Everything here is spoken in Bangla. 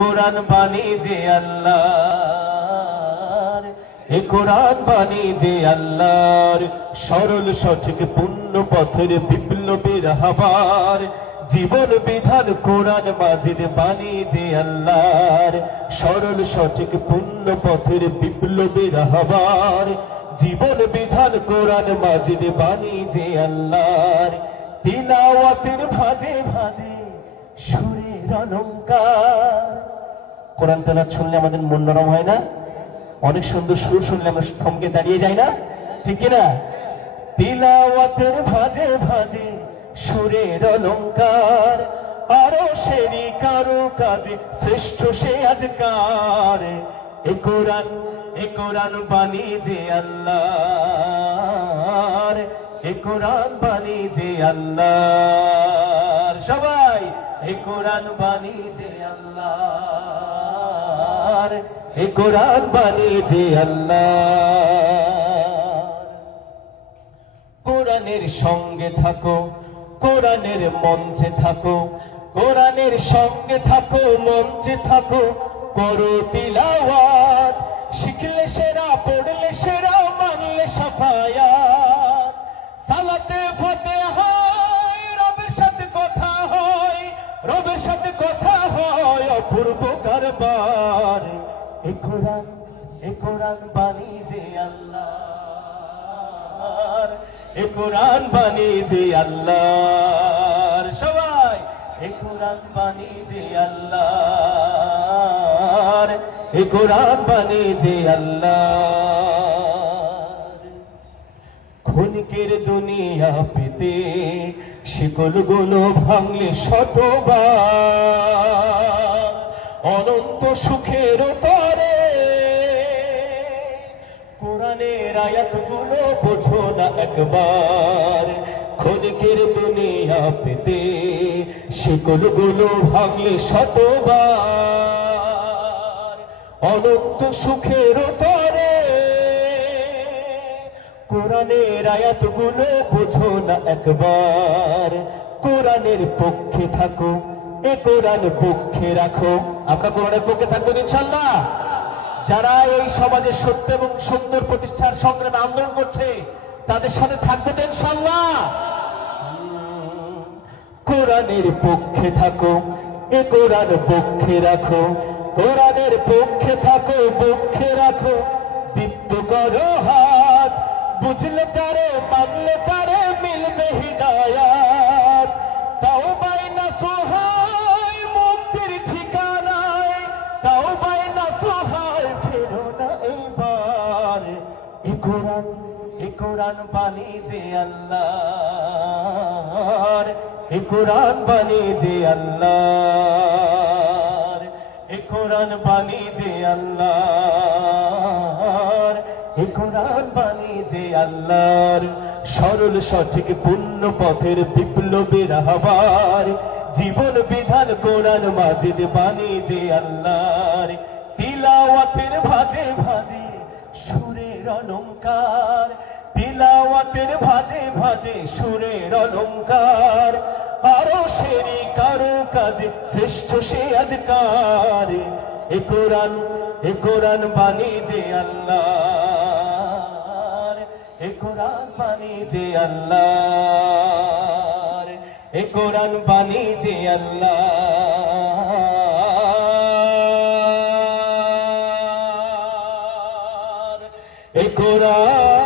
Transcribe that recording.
কোরআন বাণী যে আল্লাহর এ কোরআন বাণী যে আল্লাহর, সরল সঠিক পূর্ণ পথের বিপ্লবীর হাবার, জীবন বিধান কোরআন মাজিদ বাণী যে আল্লাহর, সরল সঠিক পূর্ণ পথের বিপ্লবীর হাবার, জীবন বিধান কোরআন মাজিদ বাণী যে আল্লাহর, তিলাওয়াতের ভাজে ভাজে সুরের কোরআন তেলাত শুনলে আমাদের মন নরম হয় না? অনেক সুন্দর সুর শুনলে আমরা থমকে দাঁড়িয়ে যাই না? ঠিক কিনা তিলাওয়াতের ভাজে ভাজে সুরের অলঙ্কার, আরও সেরি কারও কাজে শ্রেষ্ঠ সে আজকার। এ কোরআন এ কোরআন বাণী যে আল্লাহর, এ কোরআন বাণী যে আল্লাহর। সবাই! এ কোরআন বাণী যে এ কোরআন বাণী যে আল্লাহ কোরআনের সঙ্গে থাকো, কোরআনের মঞ্চে থাকো, কোরআনের সঙ্গে থাকো, মঞ্চে থাকো করো তিলাওয়াত, শিখলে সেরা, পড়লে সেরা অপূর্ব কারবার। এ কোরআন এ কোরআন বাণী যে আল্লাহর। এ কোরআন বাণী যে আল্লাহর। সবাই এ কোরআন বাণী যে আল্লাহর। এ কোরআন বাণী যে আল্লাহর। ক্ষণিকের দুনিয়া পেতে শিকলগুলো ভাঙলে শতবার। অনন্ত সুখের তরে কোরআনের আয়াতগুলো বোঝো না একবার। ক্ষণিকের দুনিয়া পেতে শিকলগুলো ভাঙলে শতবার। অনন্ত সুখের তরে কোরআনের আয়াতগুলো বোঝো না একবার। কোরআনের পক্ষে থাকো, এ কোরআন পক্ষে রাখো। আমরা কোরআনের পক্ষে থাকব ইনশাল্লাহ যারা এই সমাজে সত্য এবং সুন্দর প্রতিষ্ঠার সংগ্রামে আন্দোলন করছে, তাদের সাথে থাকবে তো ইনশাল্লাহ কোরআনের পক্ষে থাকো, এ কোরআন পক্ষে রাখো, কোরআনের পক্ষে থাকো, পক্ষে রাখো। দীপ্ত করো হাত, বুঝলে তারে মানলে তারে মিলবে হৃদয়াত। কোরআন এ কোরআন বাণী যে আল্লাহর এ কোরআন বাণী যে আল্লাহর এ কোরআন বাণী যে আল্লাহর এ কোরআন বাণী যে আল্লাহর। সরল, সঠিক, পূর্ণ পথের বিপ্লবের হবার জীবন বিধান কোরআন মাজিদ বাণী যে আল্লাহর। তিলাওয়াতের ভাজে ভাজে অলঙ্কার তিলাওয়াতের ভাজে ভাজে সুরের অলঙ্কার আরও সেরি কারও কাজে শ্রেষ্ঠ সে আজকার। এ কোরআন এ কোরআন বাণী যে আল্লাহর। এ কোরআন বাণী যে আল্লাহ এ কোরআন বাণী যে আল্লাহর। এ কোরআন